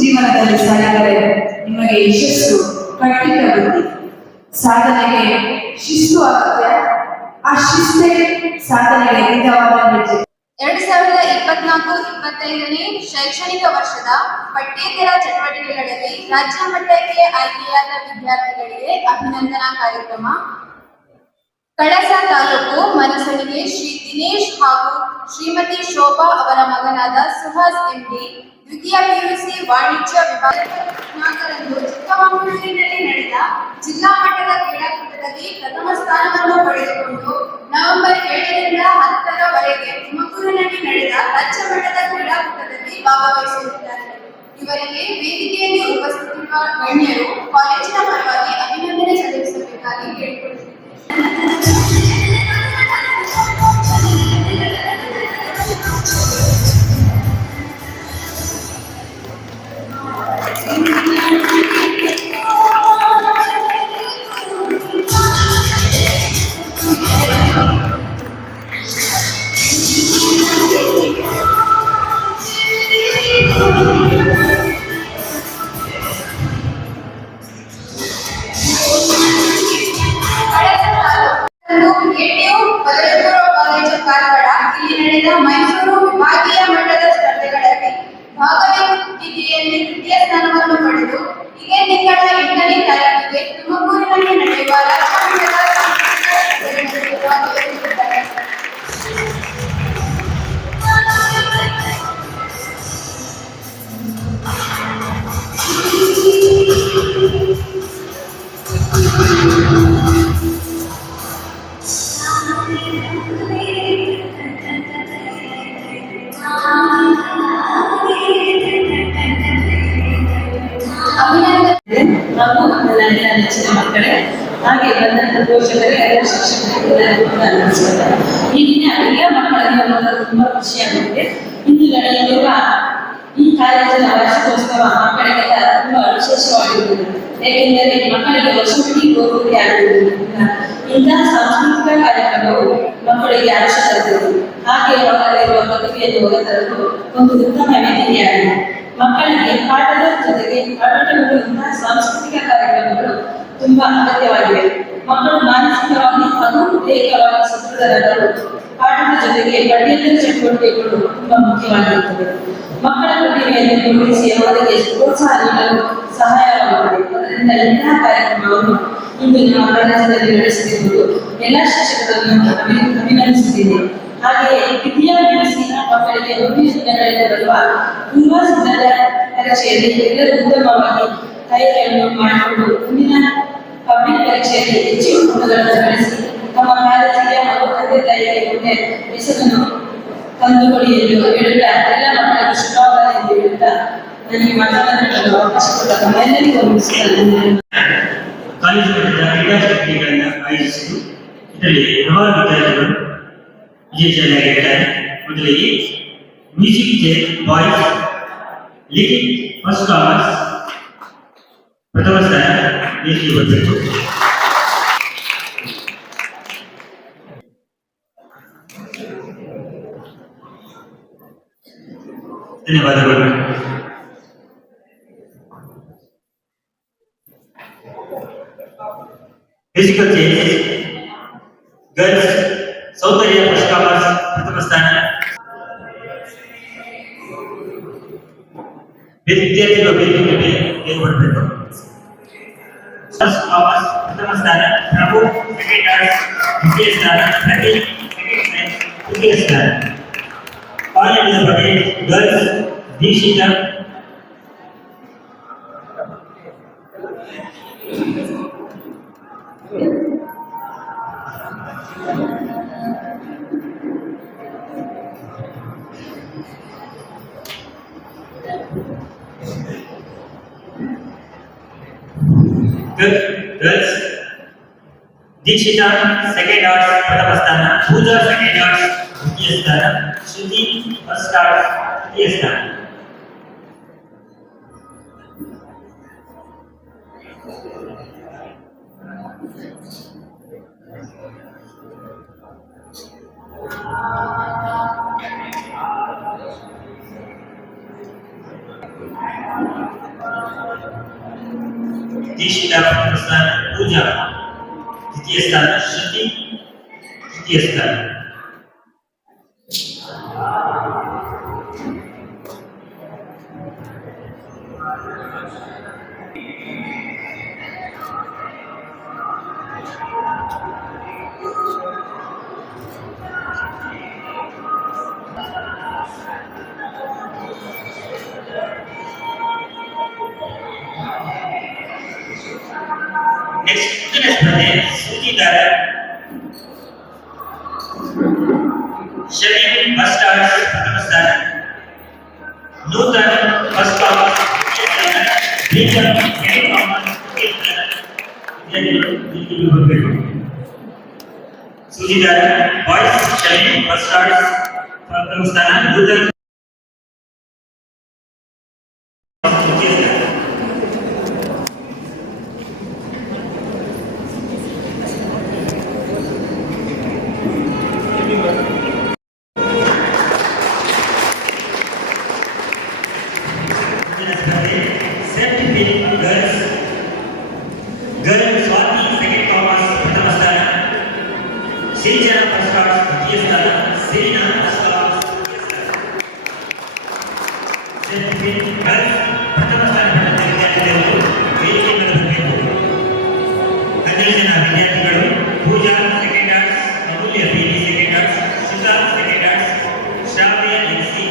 ಜೀವನದಲ್ಲಿ ಸಾಗಿದರೆ ನಿಮಗೆ ಯಶಸ್ಸು ಖಂಡಿತ ಬರುತ್ತೆ. ಸಾಧನೆಗೆ ಶಿಸ್ತು ಅಗತ್ಯ, ಆ ಶಿಸ್ತೇ ಸಾಧನೆಗೆ ನಿಜವಾದ ಹೆಜ್ಜೆ. 2024-25ನೇ ಶೈಕ್ಷಣಿಕ ವರ್ಷದ ಪಠ್ಯೇತರ ಚಟುವಟಿಕೆಗಳಲ್ಲಿ ರಾಜ್ಯ ಮಟ್ಟಕ್ಕೆ ಆಯ್ಕೆಯಾದ ವಿದ್ಯಾರ್ಥಿಗಳಿಗೆ ಅಭಿನಂದನಾ ಕಾರ್ಯಕ್ರಮ. ಕಳಸ ತಾಲೂಕು ಮನಸಣಿಗೆ ಶ್ರೀ ದಿನೇಶ್ ಹಾಗೂ ಶ್ರೀಮತಿ ಶೋಭಾ ಅವರ ಮಗನಾದ ಸುಹಾಸ್ ಎಂಡಿ ದ್ವಿತೀಯ ಪಿಯುಸಿ ವಾಣಿಜ್ಯ ವಿಭಾಗ 14ರಂದು ಚಿಕ್ಕಮಗಳೂರಿನಲ್ಲಿ ನಡೆದ ಜಿಲ್ಲಾ ಮಟ್ಟದ ಕ್ರೀಡಾಕೂಟದಲ್ಲಿ ಪ್ರಥಮ ಸ್ಥಾನವನ್ನು ಪಡೆದುಕೊಂಡು ನವೆಂಬರ್ 7ರಿಂದ 10ರವರೆಗೆ ತುಮಕೂರಿನಲ್ಲಿ ನಡೆದ ರಾಜ್ಯ ಮಟ್ಟದ ಕ್ರೀಡಾಕೂಟದಲ್ಲಿ ಭಾಗವಹಿಸಲಿದ್ದಾರೆ. ಇವರಿಗೆ ವೇದಿಕೆಯಲ್ಲಿ ಉಪಸ್ಥಿತಿರುವ ಗಣ್ಯರು ಕಾಲೇಜಿನ ಪರವಾಗಿ ಅಭಿನಂದನೆ ಸಲ್ಲಿಸಬೇಕಾಗಿ ಕೇಳಿಕೊಳ್ಳುತ್ತಿದ್ದಾರೆ. ಮೈಸೂರು ವಿಭಾಗೀಯ ಮಟ್ಟದ ಸ್ಪರ್ಧೆಗಳಲ್ಲಿ ಭಾಗವಹಿಸುವಿಕೆಯಲ್ಲಿ ತೃತೀಯ ಸ್ಥಾನವನ್ನು ಪಡೆದು ಇದೇ ತಿಂಗಳ 8ನೇ ತಾರೀಕಿಗೆ ತುಮಕೂರಿನಲ್ಲಿ ನಡೆಯುವ ರಾಜ್ಯ ಮಟ್ಟದ ಸ್ಪರ್ಧೆಗಳಲ್ಲಿ ಭಾಗವಹಿಸುತ್ತಾರೆ. ಹಾಗೂ ನಮ್ಮೆಲ್ಲ ನೆಚ್ಚಿನ ಮಕ್ಕಳೇ, ಹಾಗೆ ಬಂದಂತ ಪೋಷಕರೇ, ಎಲ್ಲ ಶಿಕ್ಷಕರಿಗೆ ನಮಸ್ಕಾರ. ಈ ದಿನ ಎಲ್ಲ ಮಕ್ಕಳಿಗೆ ತುಂಬಾ ಖುಷಿಯಾಗುತ್ತೆ. ಇಂದು ನಡೆಯಲಿರುವ ಈ ಕಾಲೇಜಿನ ವಾರ್ಷಿಕೋತ್ಸವ ಮಕ್ಕಳಿಗೆಲ್ಲ ತುಂಬಾ ವಿಶೇಷವಾಗಿರುತ್ತದೆ. ಏಕೆಂದರೆ ಮಕ್ಕಳಿಗೆ ವರ್ಷವಿಡೀ ಹೋಗುವುದೇ ಆಗಿರುವುದಿಲ್ಲ. ಇಂತಹ ಸಾಂಸ್ಕೃತಿಕ ಕಾರ್ಯಕ್ರಮವು ಮಕ್ಕಳಿಗೆ ಅವಶ್ಯಕತೆ. ಹಾಗೆ ಮಕ್ಕಳಿರುವ ಪ್ರತಿಭೆಯನ್ನು ಹೊರತರಲು ಒಂದು ಉತ್ತಮ ವೇದಿಕೆಯಾಗಿದೆ. ಮಕ್ಕಳಿಗೆ ಪಾಠದ ಜೊತೆಗೆ ಆಟಗಳು ಇಂತಹ ಸಾಂಸ್ಕೃತಿಕ ಕಾರ್ಯಕ್ರಮಗಳು ತುಂಬಾ ಅಗತ್ಯವಾಗಿವೆ. ಮಕ್ಕಳು ಮಾನಸಿಕವಾಗಿ ಹಾಗೂ ದೈಹಿಕವಾಗಿ ಸದೃಢರಾಗಲು ಪಾಠದ ಜೊತೆಗೆ ಪಠ್ಯೇತರ ಚಟುವಟಿಕೆಗಳು ತುಂಬಾ ಮುಖ್ಯವಾಗಿರುತ್ತವೆ. ಮಕ್ಕಳ ಪ್ರತಿಭೆಯನ್ನು ಗುರುತಿಸಿ ಅವರಿಗೆ ಪ್ರೋತ್ಸಾಹ ನೀಡಲು ಸಹಾಯವಾಗುತ್ತದೆ. ಅದರಿಂದ ಇಂತಹ ಕಾರ್ಯಕ್ರಮವನ್ನು ಇಂದು ನಮ್ಮ ಕಾಲೇಜಿನಲ್ಲಿ ನಡೆಸುತ್ತಿರುವುದು ಎಲ್ಲ ಶಿಕ್ಷಕರನ್ನು ಅಭಿನಂದಿಸುತ್ತೇನೆ. ಹಾಗೆಯೇ ದ್ವಿತೀಯ ಪಿಯುಸಿನ ಮಕ್ಕಳಿಗೆ ಮುಂದಿನ ದಿನಗಳಲ್ಲಿ ಬರುವ ಪೂರ್ವ ಸಿದ್ಧತಾ ಪರೀಕ್ಷೆಯಲ್ಲಿ ಎಲ್ಲರೂ ಉತ್ತಮವಾಗಿ ತಯಾರಿಯನ್ನು ಮಾಡಿಕೊಂಡು ಮುಂದಿನ ಪಬ್ಲಿಕ್ ಪರೀಕ್ಷೆಯಲ್ಲಿ ಹೆಚ್ಚಿನ ಅಂಕಗಳನ್ನು ಗಳಿಸಿ ತಮ್ಮ ಕಾಲೇಜಿಗೆ ಹಾಗೂ ತಂದೆ ತಾಯಿಗೆ ಮುಂದೆ ಹೆಸರನ್ನು ತಂದುಕೊಡಿ ಎಂದು ಹೇಳುತ್ತಾ ಎಲ್ಲ ಮಕ್ಕಳಿಗೆ ಶುಭವಾಗಲಿ ಎಂದು ಹೇಳುತ್ತಾ ನನಗೆ ಮಾತನಾಡಲು ಅವಕಾಶ ಕೊಟ್ಟ ಎಲ್ಲರಿಗೂ ಕಾಲೇಜು ಮಟ್ಟದ ಕ್ರೀಡಾ ಚಟುವಟಿಕೆಗಳನ್ನು ಆಯೋಜಿಸಿದ್ದು ಇದರಲ್ಲಿ ಹಲವಾರು ವಿದ್ಯಾರ್ಥಿಗಳು ವಿಜೇತರಾಗಿದ್ದಾರೆ. ಮೊದಲಿಗೆ music day boys league first commerce ಪ್ರಥಮ ಸ್ಥಾನ ದೇಶಕ್ಕೆ ಬರಬೇಕು. ಧನ್ಯವಾದಗಳು. Musical changes. Girls, Sautariya first commerce, ಪ್ರಥಮ ಸ್ಥಾನ. ವಿದ್ಯಾರ್ಥಿಗಳು ವೇದಿಕೆಗೆ ಬರಬೇಕು. ಫಸ್ಟ್ ಕಾಮರ್ಸ್ ಪ್ರಥಮ ಸ್ಥಾನ, ಪ್ರಭು ಸೆಕೆಂಡ್ ಆರ್ಟ್ಸ್ ದ್ವಿತೀಯ ಸ್ಥಾನ, ಪ್ರತಿ ಸೆಕೆಂಡ್ ಸೈನ್ಸ್ ತೃತೀಯ ಸ್ಥಾನ. ಕಾಲೇಜಿನ ಬಗ್ಗೆ ಗರ್ಲ್ಸ್ ದೀಕ್ಷಿತ गर्ल्स दीक्षिता सेकेंड आर्ट्स प्रथम स्थान, पूजा सेकेंड आर्ट्स द्वितीय स्थान, श्रुति फर्स्ट आर्ट्स तृतीय स्थान. ದೀಕ್ಷಿತ ಪ್ರಥಮ ಸ್ಥಾನ, ಪೂಜಾ ದ್ವಿತೀಯ ಸ್ಥಾನ, ಶ್ರುತಿ ತೃತೀಯ ಸ್ಥಾನ. ನೆಕ್ಸ್ಟ್ ಸ್ಪರ್ಧೆ ಸೂಚಿದಾರ ಶರೀಫ್ ಫಸ್ಟ್ ಆರ್ಟ್ಸ್ ಪ್ರಥಮ ಸ್ಥಾನ, ನೂತನ್ ಫಸ್ಟ್ ಕಾಮರ್ಸ್ ತೃತೀಯ ಸ್ಥಾನ, ಪ್ರೀತಮ್ ಸೆಕೆಂಡ್ ಕಾಮರ್ಸ್ ತೃತೀಯ ಸ್ಥಾನ. ವಿದ್ಯಾರ್ಥಿಗಳು ಇಲ್ಲಿ ಬರಬೇಕು. ಸೂಚಿದಾರ ಬಾಯ್ಸ್ ಶರೀಫ್ ಫಸ್ಟ್ ಆರ್ಟ್ಸ್ ಪ್ರಥಮ ಸ್ಥಾನ, ನೂತನ್ ತೃತೀಯ ಸ್ಥಾನ. गर्ल स्वाति सेकंड कॉमर्स प्रथम स्थान, श्रीजना फर्स्ट आर्ट्स तृतीय स्थान, सेरिना फर्स्ट कॉमर्स तृतीय स्थान. गर्ल्स प्रथम स्थान ಪಡೆದ ವಿದ್ಯಾರ್ಥಿಗಳು ವೇದಿಕೆ ಮೇಲೆ ಬರಬೇಕು. 12 ಜನ ವಿದ್ಯಾರ್ಥಿಗಳು Pooja second arts, Amulya P D second arts, Sudha second arts, Shravya N C,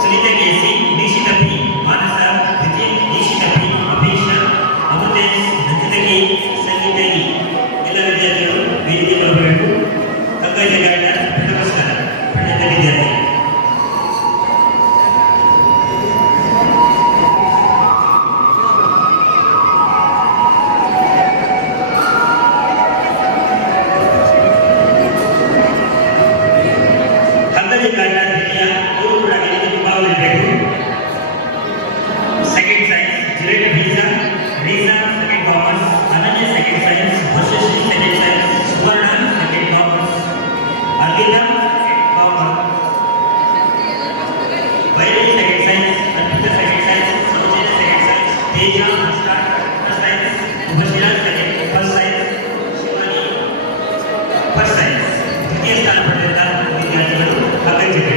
Sunitha K C, Dikshitha P, Manasa ದ್ವಿತೀಯ, ದೀಕ್ಷಿತ ಪಿ, ಅಭೀಷ, ಅಮೃತೇಶ್, ನಂದಿತಗಿ, ಸಂಗೀತಗಿ. ಎಲ್ಲ ವಿದ್ಯಾರ್ಥಿಗಳು ವೇದಿಕೆ ಬರಬೇಕು. ಕಗ್ಗಜ ಗಾಯನ ಪ್ರಥಮ ಸ್ಥಾನ ಪಡೆದ ವಿದ್ಯಾರ್ಥಿ. ಕಗ್ಗಜ ಗಾಯನ ದ್ವಿತೀಯ, ಅವರು ಕೂಡ ವೇದಿಕೆ ಮುಂಭಾಗದಲ್ಲಿರಬೇಕು. Second science Juliet Reesa second commerce, Ananya second science, Varshashree second science, Suvarna second commerce, Arpitha second commerce, Viral second science, Arpitha second science, Soujanya second science, Teja first science, Shubhasheela second first science, Shivani first science. ತೃತೀಯ ಸ್ಥಾನ ಪಡೆದ ವಿದ್ಯಾರ್ಥಿಗಳು ಅಗತ್ಯತೆ.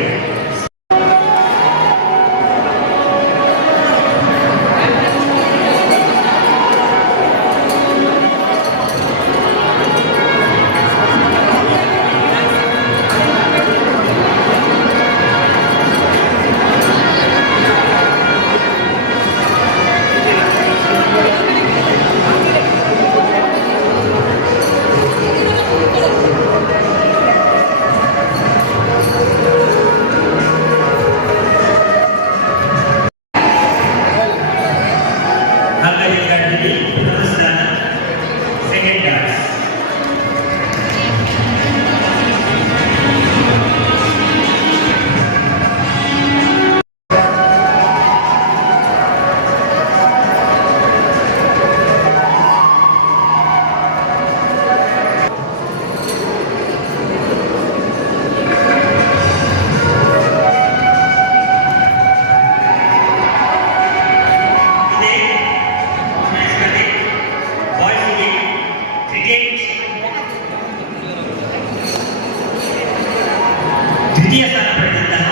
ದ್ವಿತೀಯ ಸ್ಥಾನ ಪಡೆದಂತಹ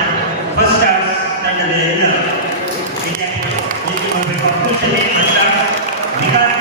ಫಸ್ಟ್ ಆರ್ಟ್ಸ್ ತಂಡದ ಎಲ್ಲ ವಿದ್ಯಾರ್ಥಿಗಳು ಇಲ್ಲಿ ಬರಬೇಕು. ಅಬ್ದುಲ್ ಶಮೀರ್ ಫಸ್ಟ್ ಆರ್ಟ್ಸ್, ವಿಕಾಸ್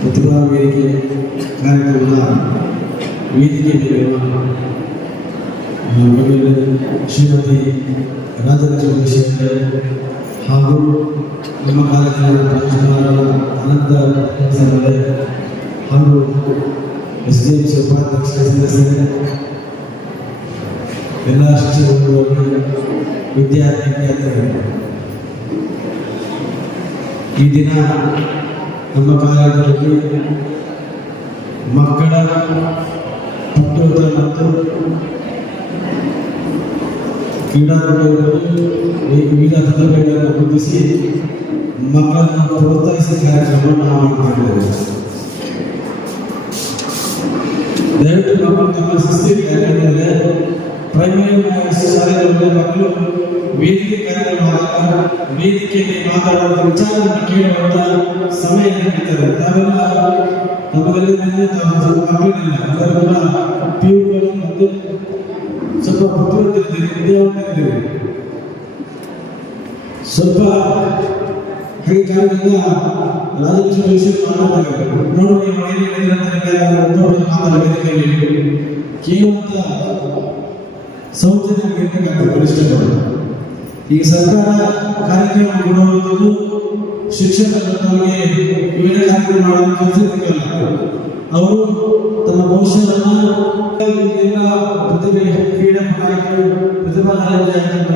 ಪ್ರತಿಭಾ ವೇದಿಕೆ ಕಾರ್ಯಕ್ರಮದ ವೇದಿಕೆಯಲ್ಲಿರುವ ಶ್ರೀಮತಿ ರಾಜಲಕ್ಷ್ಮಿ ಶೇಖರ್ ಹಾಗೂ ನಮ್ಮ ಕಾಲೇಜಿನ ಪ್ರಾಂಶುಪಾಲರ ಅನಂತ ಸರ್ ಹಾಗೂ SDMC ಉಪಾಧ್ಯಕ್ಷ ಸದಸ್ಯರೇ, ಎಲ್ಲ ಶಿಕ್ಷಕರು, ವಿದ್ಯಾರ್ಥಿಗಳು, ಈ ದಿನ ನಮ್ಮ ಕಾಲೇಜಿನಲ್ಲಿ ಮಕ್ಕಳ ಪಠ್ಯೋತ್ತರ ಮತ್ತು ಕ್ರೀಡಾಪಟುಗಳನ್ನು ವಿವಿಧ ಪ್ರತಿಭೆಗಳನ್ನು ಗುರುತಿಸಿ ಮಕ್ಕಳನ್ನು ಪ್ರೋತ್ಸಾಹಿಸಿ ಕಾರ್ಯಕ್ರಮವನ್ನು ನಾವು ಮಾಡಿದ್ದೇವೆ. ದಯವಿಟ್ಟು ಮಕ್ಕಳು ತಮ್ಮ ಶಿಸ್ತಿಗೆ ಯಾಕಂದರೆ ಪ್ರೈಮರಿ ಶಾಲೆಗಳಲ್ಲಿ ಮಕ್ಕಳು ವೇದಿಕೆ ಕಾರ್ಯಕ್ರಮ ವೇದಿಕೆಯಲ್ಲಿ ಮಾತಾಡುವಂಥ ವಿಚಾರವನ್ನು ಕೇಳುವಂಥ ಸಮಯ ನೀಡುತ್ತಾರೆ. ತಾವೆಲ್ಲ ನಮ್ಮಲ್ಲಿ ಮಕ್ಕಳಿಲ್ಲ, ಅದರ ಪಿಯುಗಳು ಮತ್ತು ಸ್ವಲ್ಪ ಬುದ್ಧಿವಂತರಿದ್ದೀರಿ, ವಿದ್ಯಾವಂತರಿದ್ದೀರಿ. ಸ್ವಲ್ಪ ಹಾಗೆ ಕಾರಣದಿಂದ ರಾಜಕೀಯ ವಿಷಯ ಮಾತಾಡ್ತಾರೆ. ನೋಡಿ ಮಾತಾಡೋದಕ್ಕೆ ಕೇಳುವಂತ ಸೌಜನ್ಯ ಇಷ್ಟಪಡ. ಈಗ ಸರ್ಕಾರ ಕಾರ್ಯಕ್ರಮ ಕೊಡುವಂಥದ್ದು ಶಿಕ್ಷಕರಿಗೆ ವಿವಿಧ ಕಾರ್ಯಕ್ರಮ ಮಾಡುವ ಕೆಲಸ. ಅವರು ತಮ್ಮ ಭವಿಷ್ಯವನ್ನು ಎಲ್ಲ ಪ್ರತಿಭೆ ಕ್ರೀಡಾ ನಾಯಕರು ಪ್ರತಿಭಾ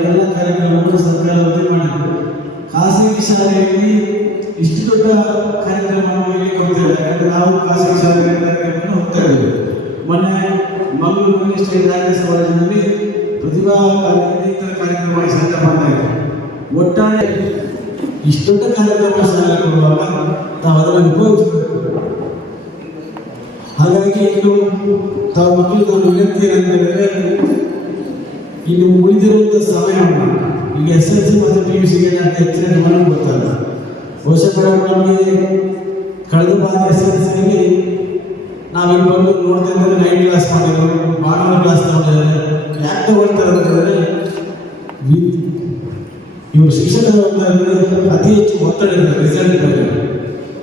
ಎಲ್ಲ ಕಾರ್ಯಕ್ರಮವನ್ನು ಸರ್ಕಾರ ವೃದ್ಧಿ ಮಾಡಿದೆ. ಖಾಸಗಿ ಶಾಲೆಯಲ್ಲಿ ಇಷ್ಟು ದೊಡ್ಡ ಕಾರ್ಯಕ್ರಮವನ್ನು ಕೊಡ್ತೇವೆ. ಯಾಕಂದ್ರೆ ನಾವು ಖಾಸಗಿ ಶಾಲೆಗಳ ಕಾರ್ಯಕ್ರಮವನ್ನು ಹೋಗ್ತಾ ಇದ್ದೇವೆ. ಮೊನ್ನೆ ಮಂಗಳೂರಿನಲ್ಲಿ ಸ್ಟೇಟ್ ರಾಯಸ್ ಕಾಲೇಜಿನಲ್ಲಿ ಪ್ರತಿಭಾ ಇತರ ಕಾರ್ಯಕ್ರಮ ಸಂದರ್ಭ ಇದೆ. ಒಟ್ಟಾರೆ ಇಷ್ಟು ದೊಡ್ಡ ಕಾರ್ಯಕ್ರಮ ಶಾಲೆ ಕೊಡುವಾಗ ನಾವು ಅದನ್ನು ಉಪಯೋಗಿಸಬೇಕು. ಹಾಗಾಗಿ ಇನ್ನು ತಾವು ಮಕ್ಕಳು ನಾನು ವಿನಂತಿ ಏನಂತಂದರೆ, ಇನ್ನು ಉಳಿದಿರುವಂಥ ಸಮಯವನ್ನು ಈಗ SSLC ಮತ್ತು PUCಗೆ ಹೆಚ್ಚಿನ ಗಮನ ಕೊಡ್ತಾರೆ. ಬಹುಶಃ ನಮಗೆ ಕಳೆದ ಬಾರಿ SSLCಗೆ ನಾವಿಲ್ಲಿ ಬಂದು ನೋಡ್ತಾ ಇದ್ದರೆ 9th ಕ್ಲಾಸ್ ಮಾಡಿದ್ರು, 12th ಕ್ಲಾಸ್ ತಗೊಂಡಿದ್ದಾರೆ. ಯಾಕೆ ತಗೊಳ್ತಾರೆ ಅಂತಂದರೆ ಇವರು ಶಿಕ್ಷಕರು ಅತಿ ಹೆಚ್ಚು ಒತ್ತಡ ಇರ್ತಾರೆ ರಿಸಲ್ಟ್ ಬಗ್ಗೆ.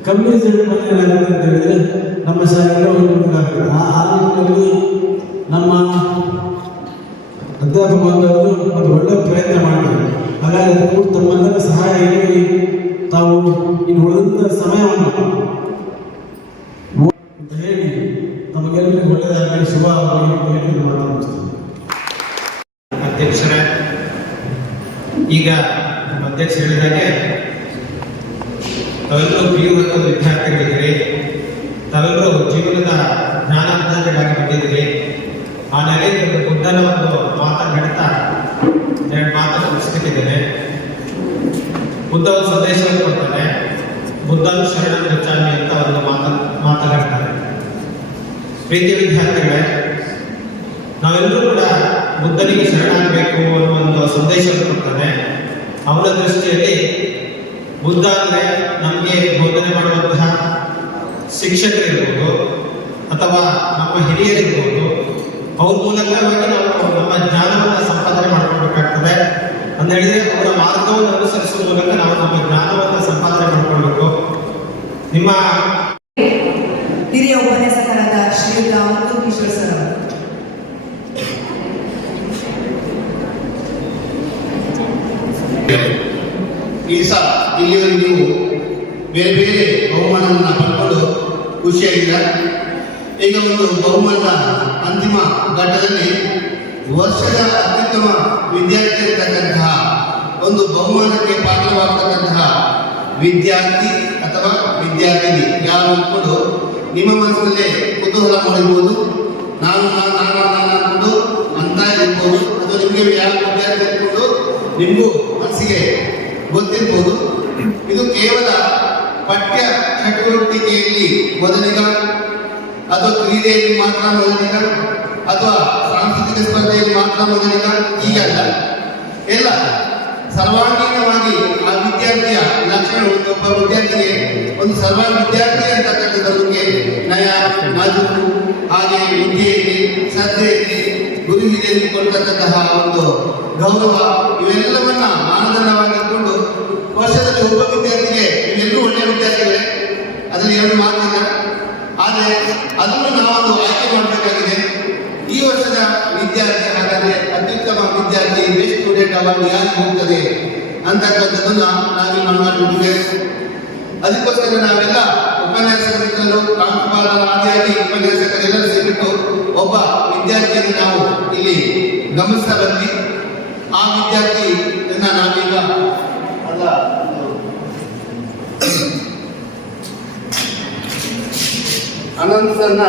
ಕಮ್ಮಿ ರಿಸಲ್ಟ್ ಬಂದರೆ ಏನಾಗುತ್ತೆ ಅಂತ ಹೇಳಿದರೆ ನಮ್ಮ ಶಾಲೆಗಳು ಹೋಗ್ಬೇಕಾಗ್ತದೆ. ಆ ನಿಟ್ಟಿನಲ್ಲಿ ನಮ್ಮ ಅಧ್ಯಾಪಕ ಬಂದವರು ಒಂದು ಒಳ್ಳೆಯ ಪ್ರಯತ್ನ ಮಾಡ್ತಾರೆ. ಹಾಗಾಗಿ ಅದಕ್ಕೂ ತಮ್ಮೆಲ್ಲರ ಸಹಾಯ ಹೇಳಿ ತಾವು ಇನ್ನು ಉಳಿದಂಥ ಸಮಯವನ್ನು ಅಂತ ಹೇಳಿ ತಮಗೆಲ್ಲರಿಗೂ ಒಳ್ಳೆಯದಾಗಲಿ, ಶುಭ ಹೇಳಿ ಮಾತನಾಡಿಸ್ತೀನಿ. ಅಧ್ಯಕ್ಷರೇ, ಈಗ ನಮ್ಮ ಅಧ್ಯಕ್ಷ ಹೇಳಿದಾಗೆ ತಾವೆಲ್ಲರೂ PU ವಿದ್ಯಾರ್ಥಿಗಳಿದ್ದೀರಿ. ತಾವೆಲ್ಲರೂ ಜೀವನದ ಜ್ಞಾನಾರ್ಜನೆಗಾಗಿ ಬಂದಿದ್ದೀರಿ. ಆ ನೆಲೆಯಲ್ಲಿ ಒಂದು ಬುದ್ಧನ ಒಂದು ಮಾತನ್ನು ಹೇಳ್ತಾ ಎರಡು ಮಾತನ್ನು ಮುಗಿಸ್ತಿದ್ದೇನೆ. ಬುದ್ಧ ಒಂದು ಸಂದೇಶವನ್ನು ಕೊಡ್ತಾನೆ. ಬುದ್ಧನು ಶರಣಂ ಗಚ್ಚಾಮಿ ಅಂತ ಒಂದು ಮಾತನಾಡ್ತಾರೆ. ಪ್ರೀತಿ ವಿದ್ಯಾರ್ಥಿಗಳೇ, ನಾವೆಲ್ಲರೂ ಕೂಡ ಬುದ್ಧನಿಗೆ ಶರಣಾಗಬೇಕು ಅನ್ನೋ ಒಂದು ಸಂದೇಶವನ್ನು ಕೊಡ್ತಾನೆ. ಅವನ ದೃಷ್ಟಿಯಲ್ಲಿ ಬುದ್ಧ ಅಂದರೆ ನಮಗೆ ಬೋಧನೆ ಮಾಡುವಂತಹ ಶಿಕ್ಷಕರಿರ್ಬೋದು ಅಥವಾ ನಮ್ಮ ಹಿರಿಯರಿರ್ಬೋದು, ಅವ್ರ ಮೂಲಕವಾಗಿ ನಾವು ನಮ್ಮ ಜ್ಞಾನವನ್ನು ಸಂಪಾದನೆ ಮಾಡ್ಕೊಳ್ಬೇಕಾಗ್ತದೆ. ಅಂತ ಹೇಳಿದ್ರೆ ಅವರ ಮಾರ್ಗವನ್ನು ಅನುಸರಿಸುವ ಮೂಲಕ ನಾವು ನಮ್ಮ ಜ್ಞಾನವನ್ನು ಸಂಪಾದನೆ ಮಾಡ್ಕೊಳ್ಬೇಕು. ನಿಮ್ಮ ಹಿರಿಯ ಉಪನ್ಯಾಸಕರಾದ ಶ್ರೀಯುತ ಅಮೃತ ಕಿಶೋರ್ ಸರ್ ಅವರು. ಈ ಸಹ ಇಲ್ಲಿವರೆಗೆ ನೀವು ಬೇರೆ ಬೇರೆ ಬಹುಮಾನವನ್ನು ಪಡ್ಕೊಂಡು ಖುಷಿಯಾಗಿಲ್ಲ. ಈಗ ಒಂದು ಬಹುಮಾನದ ಅಂತಿಮ ಘಟ್ಟದಲ್ಲಿ ವರ್ಷದ ಅತ್ಯುತ್ತಮ ವಿದ್ಯಾರ್ಥಿ ಇರತಕ್ಕಂತಹ ಒಂದು ಬಹುಮಾನಕ್ಕೆ ಪಾತ್ರವಾಗತಕ್ಕಂತಹ ವಿದ್ಯಾರ್ಥಿ ಅಥವಾ ವಿದ್ಯಾರ್ಥಿನಿ ಯಾರು ಅಂದ್ಕೊಂಡು ನಿಮ್ಮ ಮನಸ್ಸಿನಲ್ಲೇ ಕುತೂಹಲ ಮಾಡಿರ್ಬೋದು. ನಾನು ಅಂದ್ಕೊಂಡು ಅಂತ ಇರ್ಬೋದು. ಅದು ನಿಮಗೆ ಯಾವ ವಿದ್ಯಾರ್ಥಿ ಅಂದ್ಕೊಂಡು ನಿಮಗೂ ಮನಸ್ಸಿಗೆ ಗೊತ್ತಿರ್ಬೋದು. ಇದು ಕೇವಲ ಪಠ್ಯ ಚಟುವಟಿಕೆಯಲ್ಲಿ ಮೊದಲಿಗ ಅಥವಾ ಕ್ರೀಡೆಯಲ್ಲಿ ಮಾತ್ರ ಮೊದಲಿಗ ಅಥವಾ ಸಾಂಸ್ಕೃತಿಕ ಸ್ಪರ್ಧೆಯಲ್ಲಿ ಮಾತ್ರ ಮೊದಲಿಗ ಹೀಗಲ್ಲ. ಎಲ್ಲ ಸರ್ವಾಂಗೀಣವಾಗಿ ಆ ವಿದ್ಯಾರ್ಥಿಯ ಲಕ್ಷಣ, ಒಬ್ಬ ವಿದ್ಯಾರ್ಥಿಗೆ ಒಂದು ವಿದ್ಯಾರ್ಥಿ ಅಂತಕ್ಕಂಥದ್ರ ಬಗ್ಗೆ ನಯ, ನಾಜೂಕು, ಹಾಗೆ ವಿದ್ಯೆಯಲ್ಲಿ ಶ್ರದ್ಧೆಯಲ್ಲಿ ಗುರು ಹಿರಿಯಲ್ಲಿ ಕೊಡ್ತಕ್ಕಂತಹ ಒಂದು ಗೌರವ, ಇವೆಲ್ಲವನ್ನ ಮಾನದಂಡವಾಗಿಟ್ಕೊಂಡು ವರ್ಷದಲ್ಲಿ ಒಬ್ಬ ವಿದ್ಯಾರ್ಥಿಗೆ ಇವೆಲ್ಲರೂ ಒಳ್ಳೆಯ ವಿದ್ಯಾರ್ಥಿಗಳೇ, ಅದರಲ್ಲಿ ಎರಡು ಮಾತಿಲ್ಲ. ಆದರೆ ಅದನ್ನು ನಾವೊಂದು ಆಯ್ಕೆ ಮಾಡಬೇಕಾಗಿದೆ. ಅಥವಾ ಯಾರಿಗೆ ಹೋಗ್ತದೆ ಅಂತಕ್ಕಂಥದ್ದನ್ನ ನಾವಿಲ್ಲಿ ಮಾಡಿಕೊಂಡಿದ್ದೇವೆ. ಅದಕ್ಕೋಸ್ಕರ ನಾವೆಲ್ಲ ಉಪನ್ಯಾಸಕ ಮಿತ್ರರು, ಪ್ರಾಂಶುಪಾಲರ ಆದಿಯಾಗಿ ಉಪನ್ಯಾಸಕರೆಲ್ಲರೂ ಸೇರಿಬಿಟ್ಟು ಒಬ್ಬ ವಿದ್ಯಾರ್ಥಿಯನ್ನು ನಾವು ಇಲ್ಲಿ ಗಮನಿಸ್ತಾ ಬಂದ್ವಿ. ಆ ವಿದ್ಯಾರ್ಥಿಯನ್ನ ನಾವೀಗ ಅನಂತರನ್ನ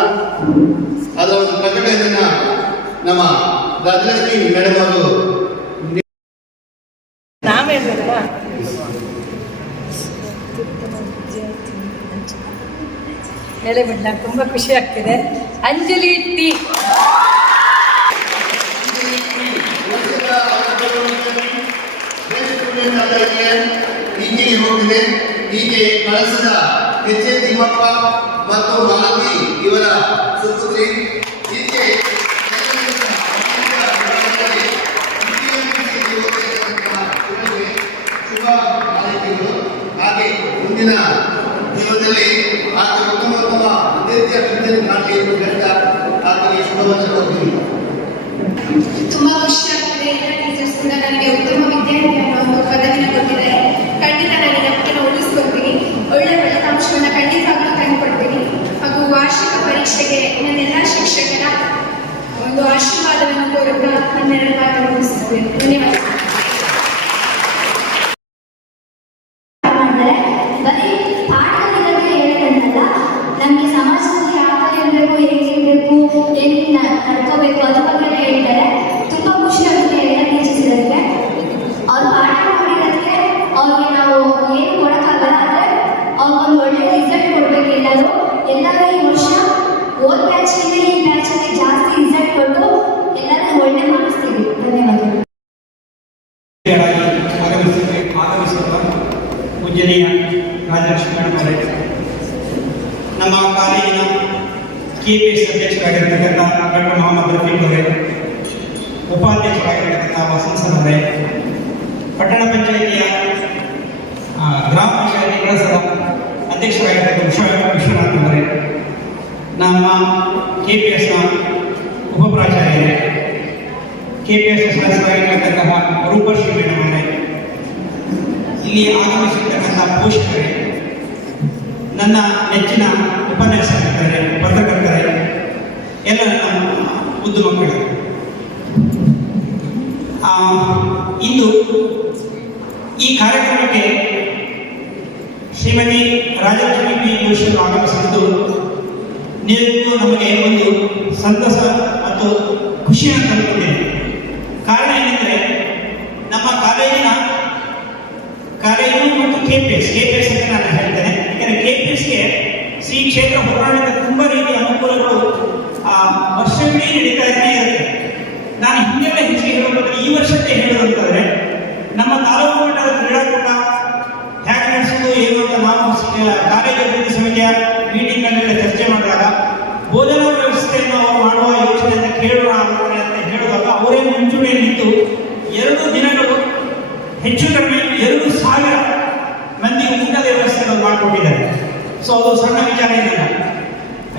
ಅದರ ಒಂದು ಪ್ರಕಟಣೆಯನ್ನ ನಮ್ಮ ರಾಜಲಕ್ಷ್ಮಿ ಮೇಡಮ್ ಅವರು ಹೇಳಬೇಡ, ತುಂಬ ಖುಷಿ ಆಗ್ತಿದೆ. ಅಂಜಲಿ ಟಿ ಈಚೆಗೆ ಹೋಗಿದೆ. ಈಕೆ ಕಳಸದ ಎಚ್ ಎ ತಿಮ್ಮಪ್ಪ ಮತ್ತು ಮಾಲತಿ ಇವರ ಸುಪುತ್ರಿ. ಈಕೆ ಶುಭ ಮಾಹಿತಿಗಳು. ಹಾಗೆ ಮುಂದಿನ ಜೀವನದಲ್ಲಿ ಆಕೆ ಉತ್ತಮ ವಿದ್ಯಾರ್ಥಿ ಮಾಡಲಿ ಎಂದು ಹೇಳ್ತಾ ಆಕೆಗೆ ಶುಭವನ್ನು ಕೊಡ್ತೀನಿ. ತುಂಬಾ ಖುಷಿ ಆಗ್ತಿದೆ. ಎಲ್ಲ ಟೀಚರ್ಸ್ ಕೂಡ ನನಗೆ ಉತ್ತಮ ವಿದ್ಯಾರ್ಥಿ ಅನ್ನೋ ಒಂದು ಪದವಿನ ಕೊಟ್ಟಿದ್ದಾರೆ. ಖಂಡಿತ ನಾನು ಇದನ್ನು ಉಳಿಸ್ಕೊಳ್ತೀನಿ. ಒಳ್ಳೆ ಫಲಿತಾಂಶವನ್ನು ಖಂಡಿತವಾಗ್ಲೂ ತಂದುಕೊಡ್ತೀನಿ. ಹಾಗೂ ವಾರ್ಷಿಕ ಪರೀಕ್ಷೆಗೆ ನನ್ನೆಲ್ಲ ಶಿಕ್ಷಕರ ಒಂದು ಆಶೀರ್ವಾದವನ್ನು ಕೋರುತ್ತಾ ನನ್ನೆರಡು ಮಾತನ್ನು ಮುಗಿಸುತ್ತೇನೆ. ಧನ್ಯವಾದ. ಬರೀ ಪಾಠದಲ್ಲಿ ಹೇಳೋದನ್ನಲ್ಲ, ನಮಗೆ ಸಮಾಜದಲ್ಲಿ ಯಾವ ಇರಬೇಕು, ಹೇಗಿರಬೇಕು, ಏನಿಲ್ಲ ನಡ್ಕೋಬೇಕು, ಅದ್ರ ಬಗ್ಗೆ ಹೇಳ್ತಾರೆ. ತುಂಬ ಖುಷಿ ಆಗುತ್ತೆ ಎಲ್ಲ ಟೀಚರ್ಸ್ ಇರೋದಕ್ಕೆ. ಅವ್ರು ಪಾಠ ಮಾಡಿರೋದಕ್ಕೆ ಅವ್ರಿಗೆ ನಾವು ಏನು ಕೊಡೋಕ್ಕಾಗಲ್ಲ. ಅಂದರೆ ಅವ್ರಿಗೊಂದು ಒಳ್ಳೆ ರಿಸಲ್ಟ್ ಕೊಡಬೇಕು. ಎಲ್ಲರೂ ಈ ವರ್ಷ ಓದ್ ಬ್ಯಾಚ್ಗಿಂತ ಈ ಬ್ಯಾಚಲ್ಲಿ ಜಾಸ್ತಿ ರಿಸಲ್ಟ್ ಕೊಟ್ಟು ಎಲ್ಲರೂ ಒಳ್ಳೆ ಮಾಡಿಸ್ತೀವಿ. ಧನ್ಯವಾದಗಳು. ಪೂಜನೀಯ ರಾಜಲಕ್ಷ್ಮಿ ಮೇಡಮ್ ಅವರೇ, ನಮ್ಮ ಕಾಲೇಜಿನ KPS ಅಧ್ಯಕ್ಷರಾಗಿರ್ತಕ್ಕಂಥ ಡಾಕ್ಟರ್ ಮೊಹಮ್ಮದ್ ರಫೀಕ್ ಅವರೇ, ಉಪಾಧ್ಯಕ್ಷರಾಗಿರ್ತಕ್ಕಂಥ ವಸಂತ್ ಸರ್ ಅವರೇ, ಪಟ್ಟಣ ಪಂಚಾಯಿತಿಯ ಗ್ರಾಮ ಪಂಚಾಯಿತಿ ಕೆಲಸದ ಅಧ್ಯಕ್ಷರಾಗಿರ್ತಕ್ಕಂಥ ವಿಶ್ವನಾಥ್ ಅವರೇ, ನಮ್ಮ KPSನ ಉಪಪ್ರಾಚಾರ್ಯರೇ, KPS ಸದಸ್ಯರಾಗಿರ್ತಕ್ಕಂತಹ ರೂಪಶ್ರೀ ಮೇಡಮ್ ಅವರೇ, ಇಲ್ಲಿ ಆಗಮಿಸಿರ್ತಕ್ಕಂಥ ಪೋಷಕರೇ, ನನ್ನ ನೆಚ್ಚಿನ ಉಪನ್ಯಾಸಕರೇ, ಪತ್ರಕರ್ತರೇ, ಎಲ್ಲ ನನ್ನ ಮುದ್ದು ಮಕ್ಕಳು, ಇಂದು ಈ ಕಾರ್ಯಕ್ರಮಕ್ಕೆ ಶ್ರೀಮತಿ ರಾಜಲಕ್ಷ್ಮಿ ಪಿ ಜೋಶಿ ಆಗಮಿಸಿದ್ದು ನಿಜಕ್ಕೂ ನಮಗೆ ಒಂದು ಸಂತಸ ಮತ್ತು ಖುಷಿಯನ್ನು ತಂದುಕೊಂಡಿದೆ. ಕಾರಣ ಏನೆಂದರೆ, ನಮ್ಮ ಕಾಲೇಜು ಮತ್ತು KPS ಅಂತ ನಾನು ಹೇಳ್ತೇನೆ. ಯಾಕಂದರೆ KPSಗೆ ಶ್ರೀ ಕ್ಷೇತ್ರ ಹೋರಾಟದ ತುಂಬ ರೀತಿಯ ಅನುಕೂಲಗಳು ವರ್ಷವಿಡೀ ನಡೀತಾನೇ ಇರುತ್ತೆ. ನಾನು ಹಿಂದೆಲ್ಲ ಹೆಚ್ಚಿಗೆ ಹೇಳಬೇಕು, ಈ ವರ್ಷಕ್ಕೆ ಹೇಳೋದಂತಂದರೆ ನಮ್ಮ ತಾಲೂಕು ಮಟ್ಟದ ಕ್ರೀಡಾಕೂಟ ಹೇಗೆ ನಡೆಸೋದು ಏನು ಅಂತ ನಾವು ಕಾಲೇಜು ಅಭಿವೃದ್ಧಿ ಸಮಿತಿಯ ಮೀಟಿಂಗ್ನಲ್ಲೆಲ್ಲ ಚರ್ಚೆ ಮಾಡಿದಾಗ ಬೋಧನಾ ವ್ಯವಸ್ಥೆಯನ್ನು ಮಾಡುವ ಯೋಜನೆಯನ್ನು ಕೇಳೋಣ ಅಂತ ಹೇಳುವಾಗ ಅವರೇ ಮುಂಚೂಣಿಯಲ್ಲಿದ್ದು 2 ದಿನಗಳು ಹೆಚ್ಚು ಕಡಿಮೆ 2,000 ಮಂದಿ ಊಟದ ವ್ಯವಸ್ಥೆಗಳು ಮಾಡಿಕೊಟ್ಟಿದ್ದಾರೆ. ಸೊ ಅದು ಸಣ್ಣ ವಿಚಾರ ಏನಿಲ್ಲ.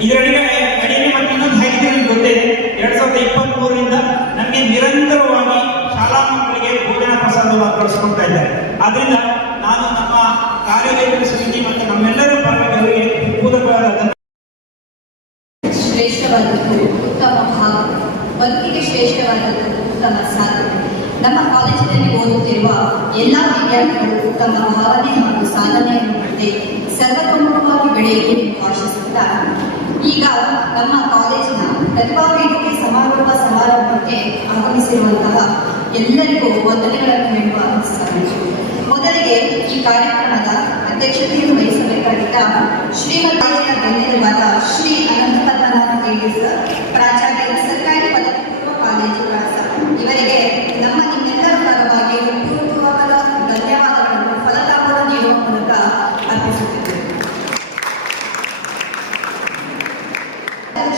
ಇದರೊಳಗೆ ಕಡಿಮೆ ಮತ್ತು ಇನ್ನೊಂದು ಹೇಗಿದೆ ನನಗೆ ಗೊತ್ತಿದೆ, 2023ರಿಂದ ನಮಗೆ ನಿರಂತರವಾಗಿ ಶಾಲಾ ಮಕ್ಕಳಿಗೆ ಭೋಜನ ಪ್ರಸಾದವನ್ನು ಕಳಿಸ್ಕೊಳ್ತಾ ಇದ್ದಾರೆ. ಆದ್ದರಿಂದ ನಾನು ನಮ್ಮ ಕಾರ್ಯದರ್ಶಿ ಸಮಿತಿ ಮತ್ತು ನಮ್ಮೆಲ್ಲರ ಪರವಾಗಿ ಅವರಿಗೆ ಪೂರಕವಾದ ಶ್ರೇಷ್ಠವಾದದ್ದು ಉತ್ತಮ ಭಾವ, ಬದುಕಿಗೆ ಶ್ರೇಷ್ಠವಾದದ್ದು ಉತ್ತಮ ಸಾಧನೆ. ನಮ್ಮ ಕಾಲೇಜಿನಲ್ಲಿ ಓದುತ್ತಿರುವ ಎಲ್ಲ ವಿದ್ಯಾರ್ಥಿಗಳು ಉತ್ತಮ ಭಾವನೆ ಹಾಗೂ ಸಾಧನೆಯನ್ನು ಪಡೆದು ಸರ್ವತೋಮುಖವಾಗಿ ಬೆಳೆಯಲಿ ಎಂದು ಆಶಿಸುತ್ತಾ, ಈಗ ನಮ್ಮ ಕಾಲೇಜಿನ ಪ್ರತಿಭಾ ವೇದಿಕೆ ಸಮಾರಂಭಕ್ಕೆ ಆಗಮಿಸಿರುವಂತಹ ಎಲ್ಲರಿಗೂ ವಂದನೆಗಳನ್ನು ಹೇಳುವ ಸಾಧ್ಯ. ಮೊದಲಿಗೆ ಈ ಕಾರ್ಯಕ್ರಮದ ಅಧ್ಯಕ್ಷತೆಯನ್ನು ವಹಿಸಬೇಕಾಗಿದ್ದ ಶ್ರೀಮಠಾಜಿನ ಬೆನ್ನೆಲುಬಾದ ಶ್ರೀ ಅನಂತ ಪದ್ಮನಾಭ KPS ಪ್ರಾಚಾರ್ಯರು, ಸರ್ಕಾರಿ ಪದವಿ ಪೂರ್ವ ಕಾಲೇಜು ಕಳಸ ಇವರಿಗೆ ನಮ್ಮ ನಿಮ್ಮೆಲ್ಲರ ಪರವಾಗಿ ಪೂರ್ವಕವಾದ ಧನ್ಯವಾದಗಳನ್ನು ಫಲತಾಂಬೂಲ ನೀಡುವ ಮೂಲಕ ಅರ್ಪಿಸುತ್ತಿದ್ದೇವೆ.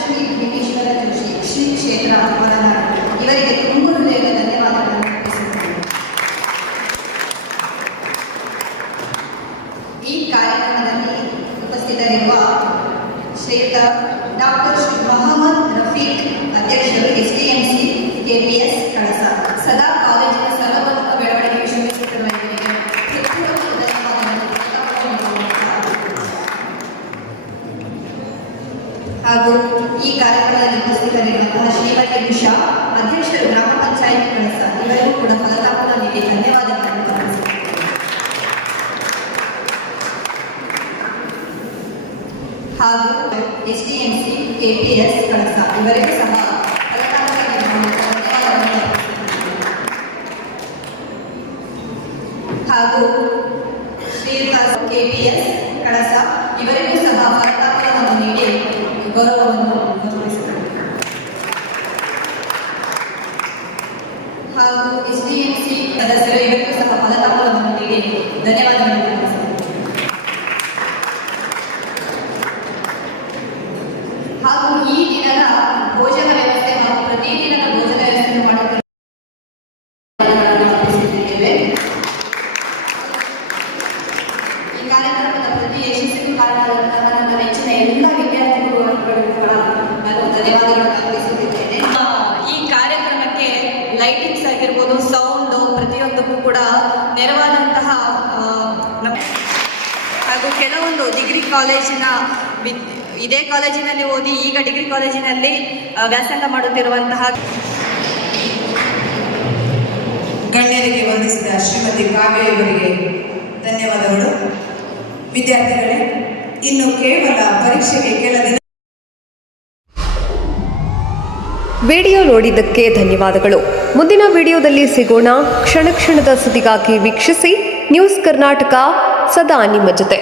ಶ್ರೀ ಭೀಮೇಶ್ವರ ಜೋಶಿ ಶ್ರೀ ಕ್ಷೇತ್ರ ಹೊರನಾಡು ಇವರಿಗೆ ತುಂಬ ಹೃದಯದ ಧನ್ಯವಾದಗಳನ್ನು ಅರ್ಪಿಸುತ್ತೇವೆ. ಈ ಕಾರ್ಯಕ್ರಮದಲ್ಲಿ ಉಪಸ್ಥಿತರಿರುವ ಶ್ರೀಯುತ ಡಾಕ್ಟರ್ ಮೊಹಮ್ಮದ್ ರಫೀಕ್ ಅಧ್ಯಕ್ಷರು SDMC KPS ಕಳಸ, ಸದಾ ಕಾಲೇಜಿನ ಸರ್ವತೋಮುಖ SDMC KPS ಕಳಸ ಇವರಿಗೂ ಸಹ ಫಲಕಾರರಾಗಿ ಧನ್ಯವಾದಗಳನ್ನು ಹಾಗೂ ಶ್ರೀಯುತ KPS ಕಳಸ ಇವರಿಗೂ ಸಹ ಫಲಕಾರವನ್ನು ನೀಡಿ ಗೌರವವನ್ನು ತೋರಿಸಿದರು. ಹಾಗೂ SDMC ಸದಸ್ಯರು ಇವರಿಗೂ ಸಹ ಫಲಕಾರವನ್ನು ನೀಡಿ ಧನ್ಯವಾದಗಳನ್ನು ತಿಳಿಸಿದರು. ಹಾಗೂ ಈ ದಿನದ ಭೋಜನ ವ್ಯವಸ್ಥೆ ಹಾಗೂ ಪ್ರತಿದಿನದ ಭೋಜನ ವ್ಯವಸ್ಥೆ ಮಾಡುತ್ತಿದ್ದೇವೆ. ಈ ಕಾರ್ಯಕ್ರಮದ ಪ್ರತಿ ಯಶಸ್ಸಿಗೂ ಕಾರಣರಾದಂತಹ ನನ್ನ ನೆಚ್ಚಿನ ಎಲ್ಲ ವಿದ್ಯಾರ್ಥಿಗಳು ನಾನು ಧನ್ಯವಾದಗಳನ್ನು ಅರ್ಪಿಸುತ್ತಿದ್ದೇನೆ. ಈ ಕಾರ್ಯಕ್ರಮಕ್ಕೆ ಲೈಟಿಂಗ್ಸ್ ಆಗಿರ್ಬೋದು, ಸೌಂಡು ಪ್ರತಿಯೊಂದಕ್ಕೂ ಕೂಡ ನೆರವಾದಂತಹ ಹಾಗೂ ಕೆಲವೊಂದು ಡಿಗ್ರಿ ಕಾಲೇಜಿನ ಇದೇ ಕಾಲೇಜಿನಲ್ಲಿ ಓದಿ ಈಗ ಡಿಗ್ರಿ ಕಾಲೇಜಿನಲ್ಲಿ ವ್ಯಾಸಂಗ ಮಾಡುತ್ತಿರುವಂತಹ ಗಣ್ಯರಿಗೆ ವಂದಿಸಿದ ಶ್ರೀಮತಿ ಕಾವ್ಯ ಇವರಿಗೆ ಧನ್ಯವಾದಗಳು. ವಿದ್ಯಾರ್ಥಿಗಳೇ, ಇನ್ನು ಕೇವಲ ಪರೀಕ್ಷೆಗೆ ಕೆಲ ದಿನ. ವಿಡಿಯೋ ನೋಡಿದ್ದಕ್ಕೆ ಧನ್ಯವಾದಗಳು. ಮುಂದಿನ ವಿಡಿಯೋದಲ್ಲಿ ಸಿಗೋಣ. ಕ್ಷಣ ಕ್ಷಣದ ಸುದ್ದಿಗಾಗಿ ವೀಕ್ಷಿಸಿ ನ್ಯೂಸ್ ಕರ್ನಾಟಕ, ಸದಾ ನಿಮ್ಮ ಜೊತೆ.